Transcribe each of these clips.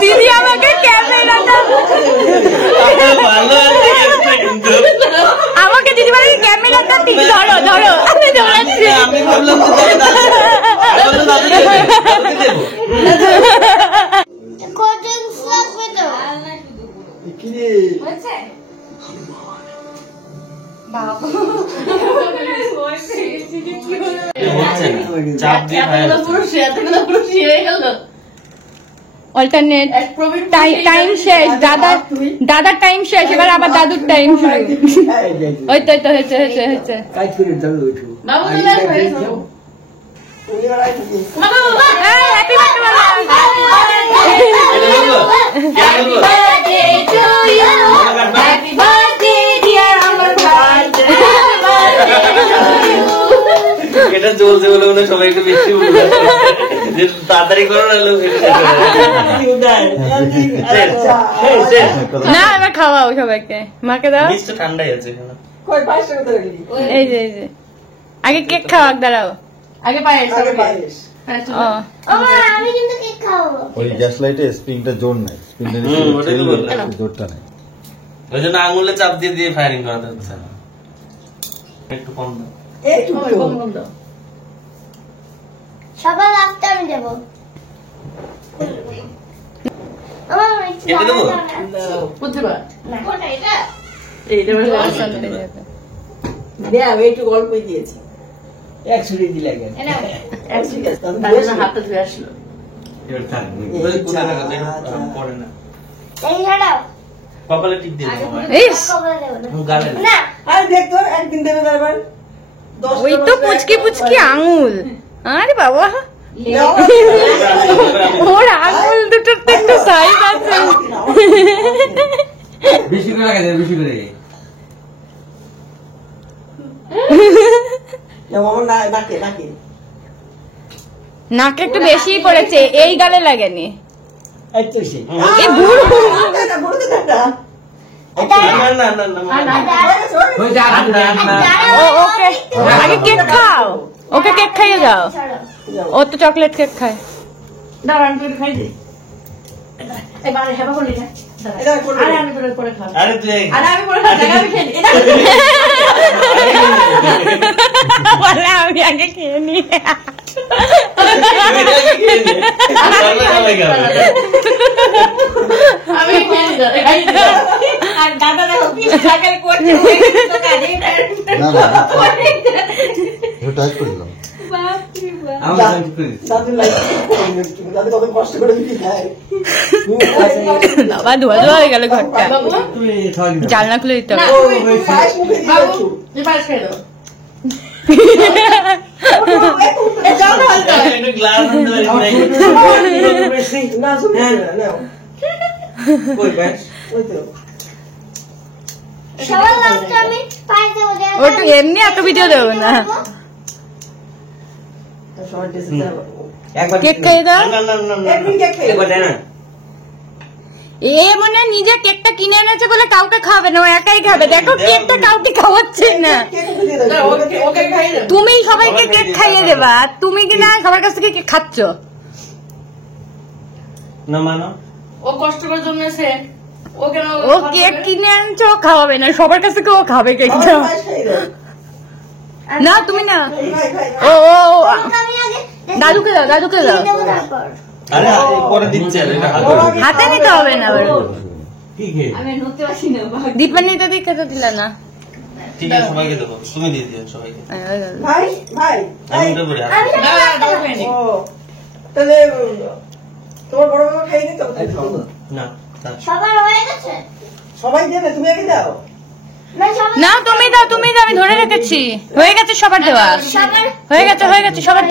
দিদি আমাকে ক্যামেরাটা আমাকে দিদি বলে ক্যামেরাটা ঠিক ধরো ধরো আমি ধরাচ্ছি অল্টারনেট টাইম শেষ দাদার টাইম শেষ এবার আবার দাদুর টাইম শুরু ওই তো হয়েছে এটা চলছে বলে মনে সবাই একটু বেশি তাড়াতাড়ি করো না এবার খাওয়াও সবাইকে মাকে দাও ঠান্ডাই আছে এই যে আগে কেক খাওয়া দাঁড়াও আগে পায়েস আমি কিন্তু কেক খাওয়াবো ওই গ্যাস লাইটে স্প্রিংটা জোর নাই স্প্রিংটা জোরটা নাই ওই জন্য আঙুলে চাপ দিয়ে ফায়ারিং করাতে হচ্ছে একটু কম দাও সবার লাস্টে আমি দেবো একটু গল্পই দিয়েছি একশোটি দিলে হাতটা ধুয়ে আসলো কপালে টিপ দিয়ে একদিন দেবে তারপর ওই তো পুচকি আঙুল আরে বাবা ওর আঙুল দুটোর তো একটু সাইজ আছে বেশি করে লাগাই দেন বেশি করে নাকে একটু বেশি পড়েছে এই গালে লাগেনি ওকে আগে কেক খাও ওকে কেক খাইয়ে যাও ও তো চকলেট কেক খায় দাঁড়ান তুই খাই দে এবার হেবা করলি না আরে আমি তোর পরে খাবো আরে তুই আরে আমি পরে খাবো আমি খেয়ে নিই বলে আমি আগে খেয়ে নি আমি খেয়ে নিই আর দাদা দেখো কি সাকাল করছে ওই তো কাজে টাইট করে দিলাম বাবা ধোয়া ধোয়া হয়ে গেল ঘরটা জানলা খুলে দিতে হবে ওটা এমনি এত ভিডিও দেবো না কেক খাইয়ে দাও এ মনে নিজে কেকটা কিনে এনেছে বলে কাউকে খাবে না ও একাই খাবে দেখো কেকটা কাউকে খাওয়াচ্ছে না তুমি সবাইকে কেক খাইয়ে দেবা তুমি কিনা সবার কাছ থেকে কেক খাচ্ছ না মানো ও কষ্ট করে জন্মেছে ও কেক কিনে আনছো খাওয়াবে না সবার কাছ থেকে ও খাবে কেকটা না তুমি না ও দাদুকে দাও আরে পরে দিচ্ছে হাতে নিতে হবে না আমি নড়তে পারছি না দীপান্বিতা দিকে তো দিলা না ঠিক আছে সবাইকে দেবো তুমি দিয়ে দিও সবাইকে ভাই আমি উঠে পড়ি তাহলে তোমার বড় বাবা খাই নি তো না সবার হয়ে গেছে সবাই দেবে তুমি আগে দাও না তুমি দাও আমি ধরে রেখেছি হয়ে গেছে সবার দেওয়া হয়ে গেছে সবার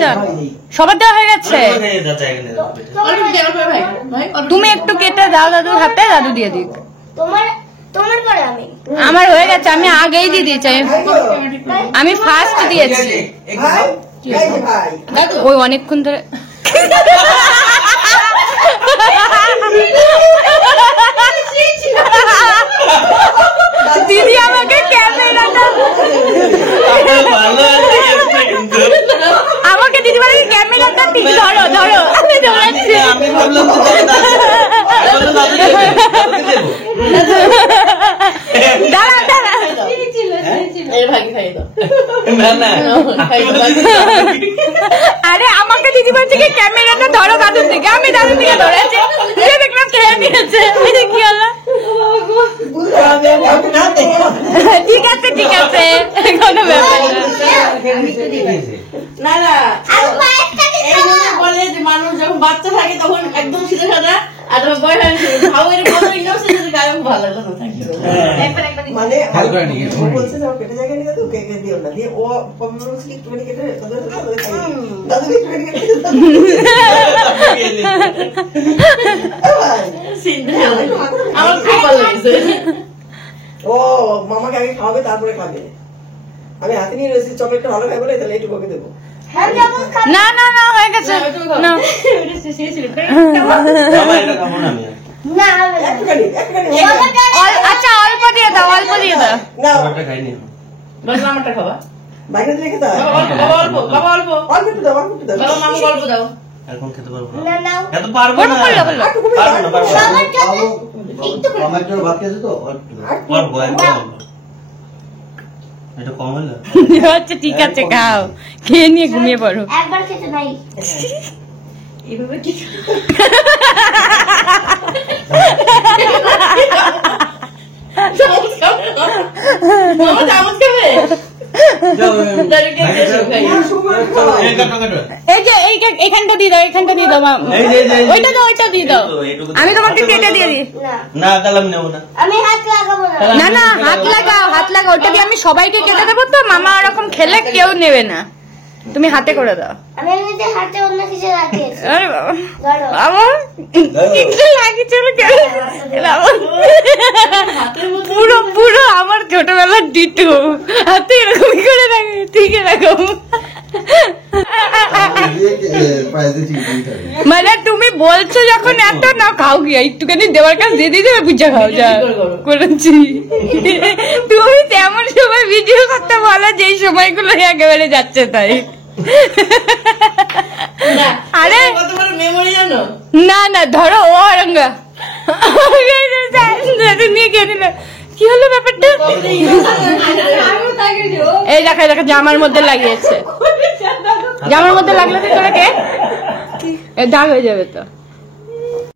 দেওয়া হয়ে গেছে তুমি একটু কেটে দাও দাদুর হাতে দাদু দিয়ে দিক আমার হয়ে গেছে আমি আগেই দিয়ে দিয়েছি আমি ফার্স্ট দিয়েছি ওই অনেকক্ষণ ধরে দিদি আমাকে ক্যামেরাটা আমাকে দিদি বলে বললাম তো দাদু দাদুকে দেবো। দাঁড়া দাঁড়া এর ভাগি খাই দাও না না আরে আমাকে দিদি বলছে কি ক্যামেরাটা ধরো দাদুর দিকে, আমি দাদুর দিকে ধরেছি, দিয়ে দেখলাম খেয়ে নিয়েছে। কি হলো? ঠিক আছে ঠিক আছে, কোনো ব্যাপার না। না না এই জন্য বলে যে মানুষ যখন বাচ্চা থাকে তখন একদম সিধে সাদা, আর যখন বয়স হয় ভাও এর কত ইনোসেন্ট গায়ে ভালো কথা থাকে। মানে ও বলছে যে ও কেটে জায়গা নিয়ে তো কেটে দিও না, দিয়ে ও বলছে কি একটুখানি কেটে দাদু একটুখানি কেটে আমার খুব ভালো লাগছে। ও মামাকে আগে খাওয়াবে তারপরে খাবে। আমি হাতে নিয়ে রয়েছি চকলেটটা ভালো খাই বলে তাহলে একটু বকে দেবো। না না না হয়ে গেছে না। বাবা এটা খাবো না আমি। না একটুখানি একটুখানি আচ্ছা অল্প দিয়ে দাও, অল্প দিয়ে দাও। না ওটা খাইনি আমি। বস আমারটা খাবা। বাইরে থেকে খেতে হয়। বাবা অল্প, বাবা অল্প, অল্প একটু দাও, অল্প একটু দাও। বাবা মামা অল্প দাও। এখন খেতে পারবো না না। নাও এত পারবো না। পারবো না, পারবো না। টমেটোর ভাত খেয়েছো তো? পারবো, একদম। এটা কম হলো? আচ্ছা ঠিক আছে খাও, খেয়ে নিয়ে ঘুমিয়ে পড়ো। একবার খেতে নাই এভাবে কি চামচ খাবে? মামা চামচ খাবে? দাঁড়িয়ে খেয়ে খাই। এই কাটো, কাটো। এই যে এইখানটা দিয়ে দাও, এইখানটা দিয়ে দাও মা। এই যে, এই যে, ওইটা দাও, ওইটা দিয়ে দাও। এইটুকু আমি তোমাকে কেটে দিয়ে দিই। না না কালাম নেবো না। আমি হাত লাগাবো না না না হাত লাগাও, হাত লাগাও, ওটা দিয়ে আমি সবাইকে কেটে দেবো তো, মামা ওরকম খেলে কেউ নেবে না, তুমি হাতে করে দাও। আমি এমনিতে হাতে অন্য কিছু রাখিয়েছি আরে বাবা ধরো বাবা একটু লাগিয়েছিল কেন? বাবা, পুরো পুরো আমার ছোটবেলার ডিটু, হাতে এরকমই করে রাখে, ঠিক এরকম। মানে তুমি বলছো যখন এত না খাও গিয়া একটুখানি দেওয়ার কাছে দিয়ে দিতে বুঝা খাও যা করেছি। তুমি তেমন সময় ভিডিও করতে বলো যেই সময়গুলো একেবারে যাচ্ছে তাই। আরে কত বড় মেমোরি জানো? না না ধরো ও অরঙ্গা নিয়ে গিয়ে নিল। কি হলো ব্যাপারটা? এই দেখা দেখা জামার মধ্যে লাগিয়েছে, জামার মধ্যে লাগলে তো তোরা কে দাগ হয়ে যাবে তো।